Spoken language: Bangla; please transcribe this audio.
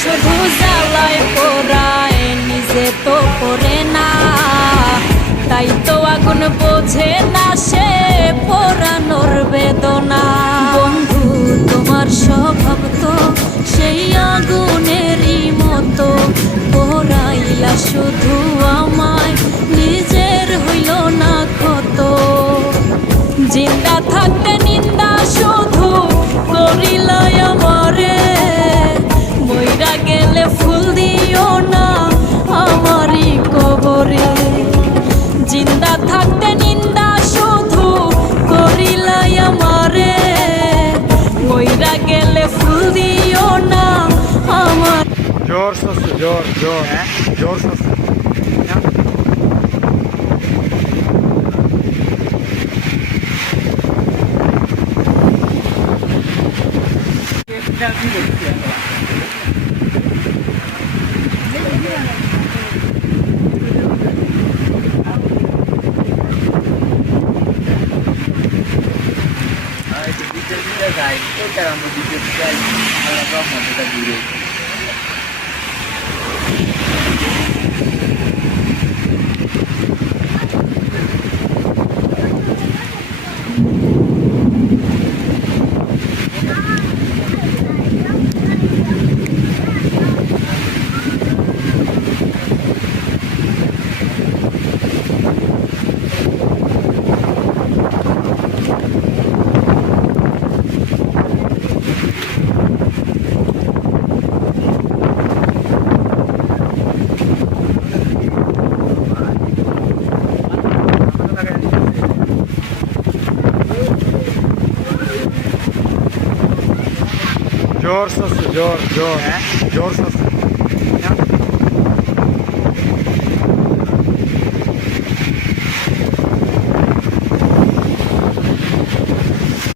শুধু জ্বালায় পোড়ায়, নিজে তো পড়ে না, তাই তো আগুন বোঝে না সে পোড়ানোর বেদনা। বন্ধু তোমার স্বভাব তো সেই আগুনেরই মতো, পোড়াইলা শুধু আমায়, নিজের হইল না ক্ষত। জিন্দা থাকতে নিন্দা শুধু করিলাই আমারে, মইরা গেলে ফুল দিও না আমারই কবরে। জিন্দা থাকতে নিন্দা শুধু করিলাই আমারে, মইরা গেলে ফুল দিও না আমার। জোর শস্য, জোর জোর জোর শস্য। জোর শস্য, জোর জোর জোর শস্য।